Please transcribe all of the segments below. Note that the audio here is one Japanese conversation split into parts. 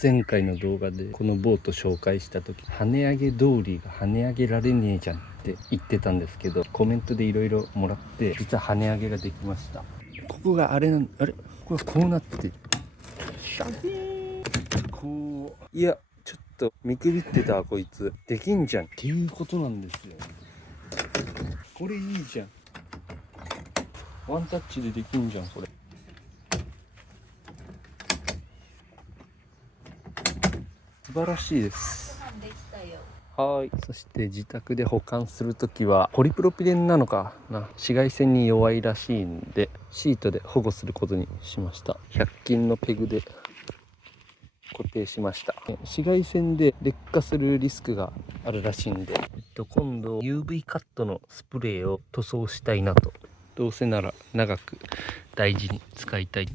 前回の動画でこのボート紹介した時、跳ね上げ通りが跳ね上げられねえじゃんって言ってたんですけど、コメントでいろいろもらって実は跳ね上げができました。ここがあれなんあれこれこうなってる。シャキーンこう、いやちょっと見くびってたこいつ。できんじゃんっていうことなんですよ。これいいじゃん。ワンタッチでできんじゃんこれ。素晴らしいです。はい。そして自宅で保管するときはポリプロピレンなのかな、紫外線に弱いらしいんでシートで保護することにしました。100均のペグで固定しました。紫外線で劣化するリスクがあるらしいんで、今度 UV カットのスプレーを塗装したいなと。どうせなら長く大事に使いたい。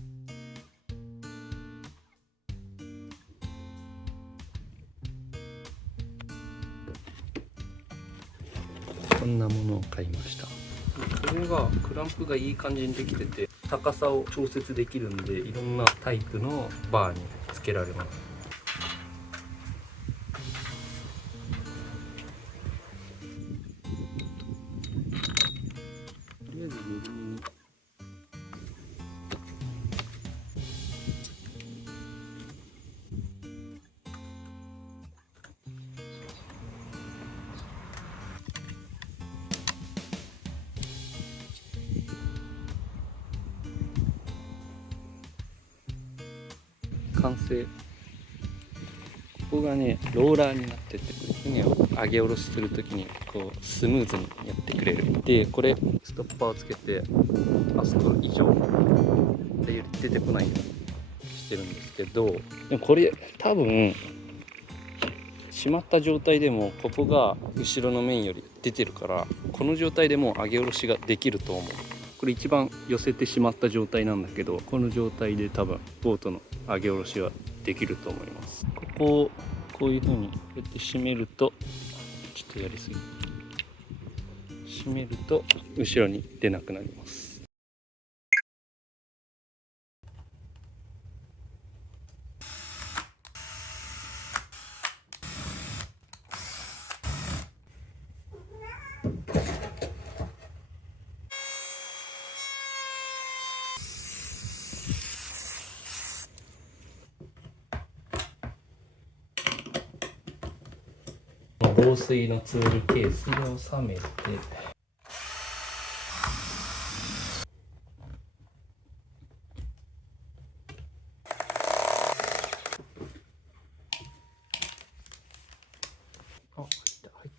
こんなものを買いました。これがクランプがいい感じにできてて、高さを調節できるんでいろんなタイプのバーにつけられます。とりあえず右に完成。ここがねローラーになってて、船を上げ下ろしするときにこうスムーズにやってくれる。でこれストッパーをつけてアストロ以上で出てこないようにしてるんですけど、でもこれ多分閉まった状態でもここが後ろの面より出てるから、この状態でもう上げ下ろしができると思う。これ一番寄せてしまった状態なんだけど、この状態で多分ボートの上げ下ろしはできると思います。ここをこういう風にこうやって締めると、ちょっとやりすぎ、締めると後ろに出なくなります。防水のツールケースで収めて、あ、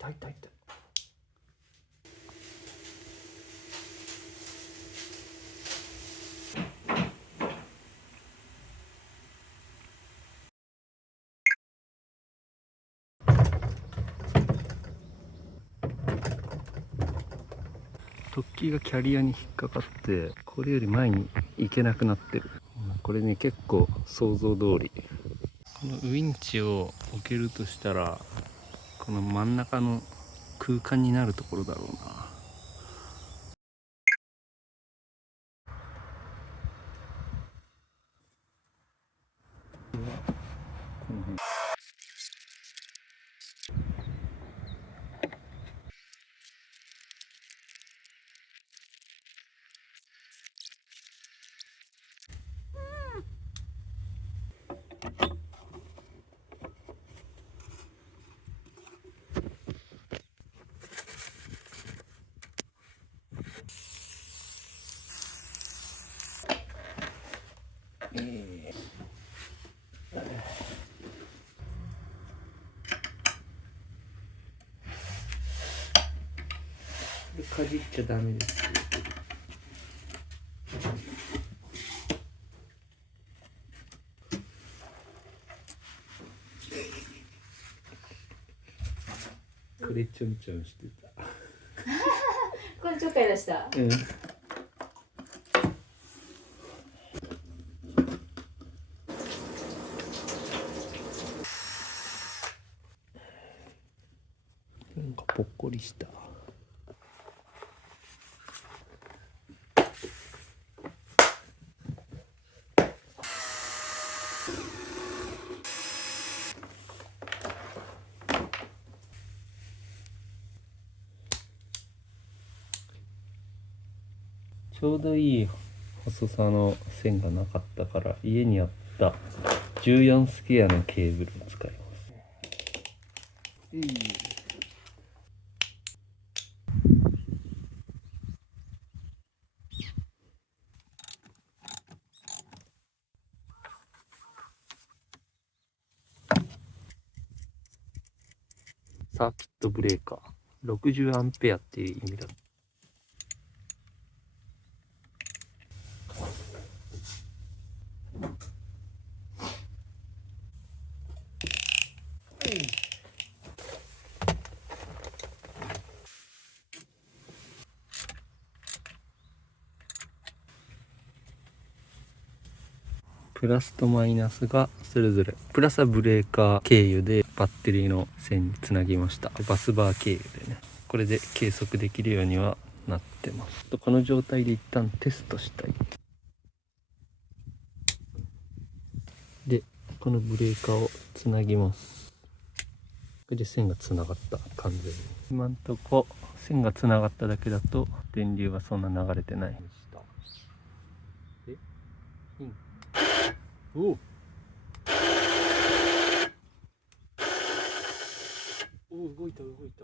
入った。突起がキャリアに引っかかってこれより前に行けなくなってる。これね結構想像通り。このウインチを置けるとしたらこの真ん中の空間になるところだろうな。かじっちゃダメです。これちょんちょんしてた。これちょっかい出した。うん。なんかぽっこりした。ちょうどいい細さの線がなかったから家にあった14スケアのケーブルを使います。サーキットブレーカー60アンペアっていう意味だ。プラスとマイナスがそれぞれ、プラスはブレーカー経由でバッテリーの線につなぎました。バスバー経由でね、これで計測できるようにはなってます。この状態で一旦テストしたい。でこのブレーカーをつなぎます。これで線がつながった。完全に今んとこ線がつながっただけだと電流はそんな流れてない。おお、動いた動いた。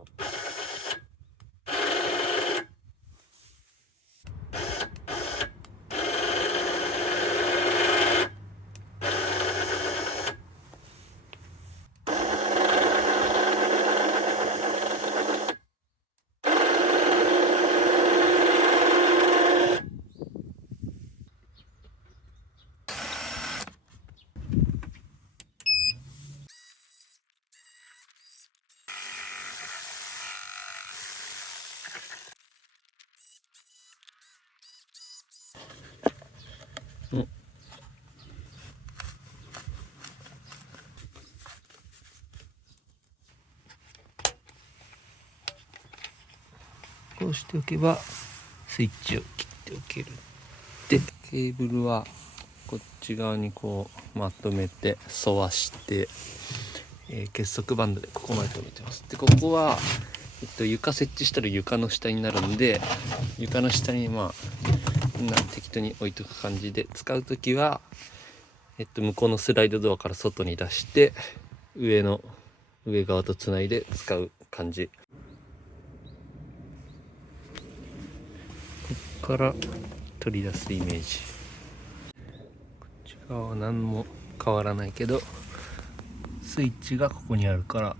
こうしておけばスイッチを切っておける。でケーブルはこっち側にこうまとめて沿わして、結束バンドでここまで留めてます。でここは、床設置したら床の下になるんで、床の下に適当に置いとく感じで、使う時は、向こうのスライドドアから外に出して上側とつないで使う感じ。ここから取り出すイメージ。こっち側は何も変わらないけど、スイッチがここにあるから、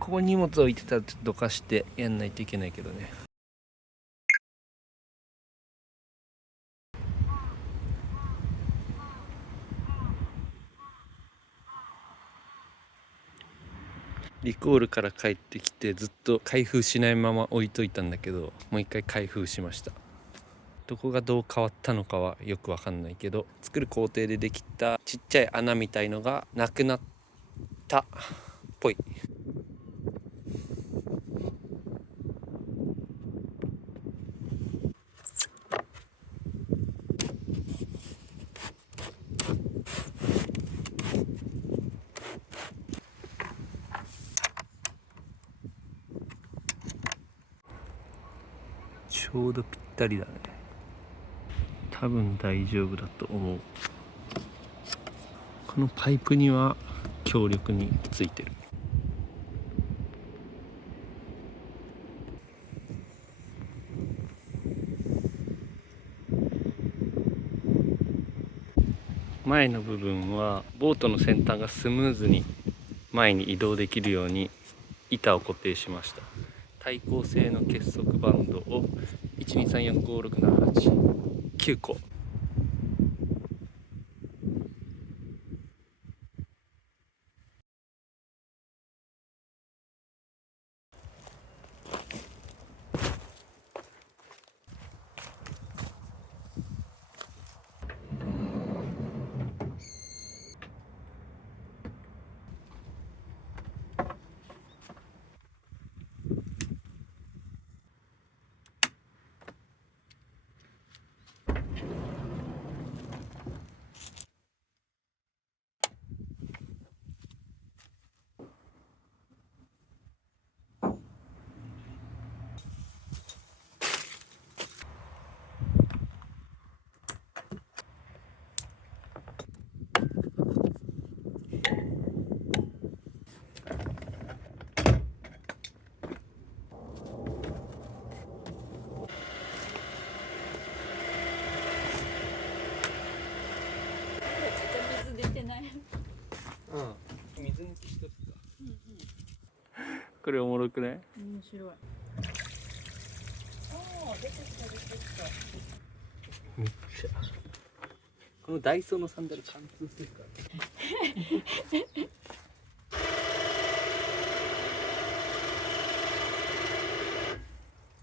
ここに荷物置いてたらちょっとどかしてやんないといけないけどね。リコールから帰ってきてずっと開封しないまま置いといたんだけど、もう一回開封しました。どこがどう変わったのかはよくわかんないけど、作る工程でできたちっちゃい穴みたいのがなくなったっぽい。ちょうどぴったりだね。多分大丈夫だと思う。このパイプには強力についてる。前の部分はボートの先端がスムーズに前に移動できるように板を固定しました。対抗性の結束バンドを123456789個。水抜きしとくか。これおもろくない？面白い。ああ、出てきた出てきた。めっちゃ。このダイソーのサンダル貫通するから。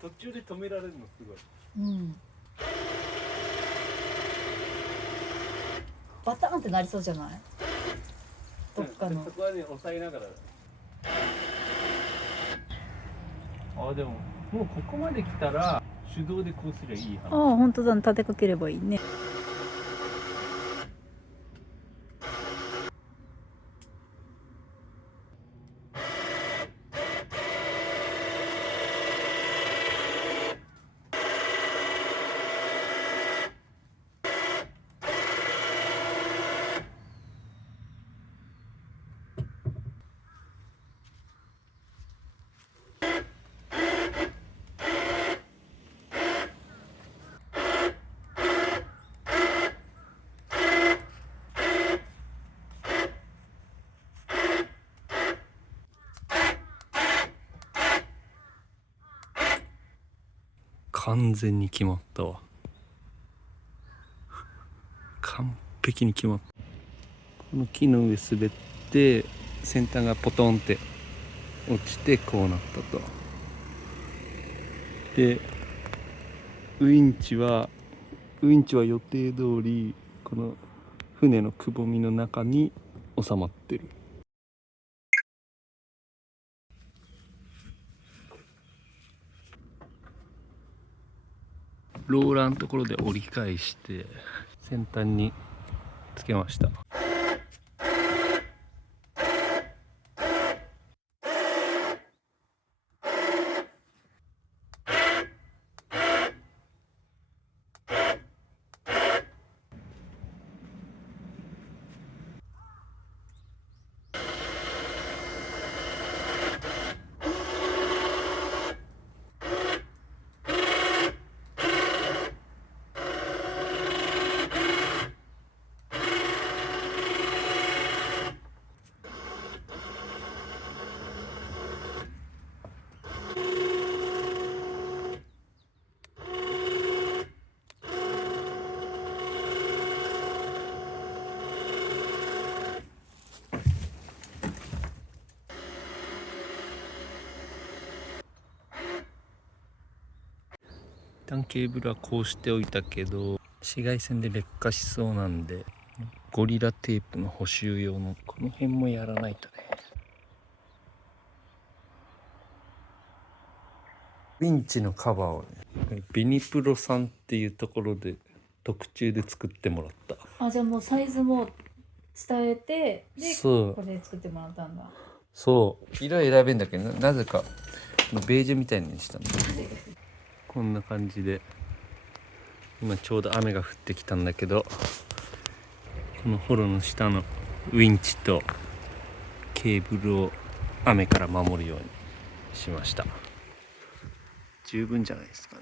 途中で止められるのすごい。うん。バターンってなりそうじゃない？どっかの。そこはね、押さえながら。あ、でももうここまで来たら手動でこうすりゃいいああ、本当だね。立てかければいいね。完全に決まったわ。完璧に決まった。この木の上滑って先端がポトンって落ちてこうなったと。でウインチは予定通りこの船のくぼみの中に収まってる。ローラーのところで折り返して先端につけました。一旦ケーブルはこうしておいたけど紫外線で劣化しそうなんでゴリラテープの補修用のこの辺もやらないとね。ウィンチのカバーをねビニプロさんっていうところで特注で作ってもらった。あ、じゃあもうサイズも伝えて、でそうこれ作ってもらったんだ。そう色選べんだけどなぜかベージュみたいにしたの。こんな感じで今ちょうど雨が降ってきたんだけどこのホロの下のウィンチとケーブルを雨から守るようにしました。十分じゃないですかね。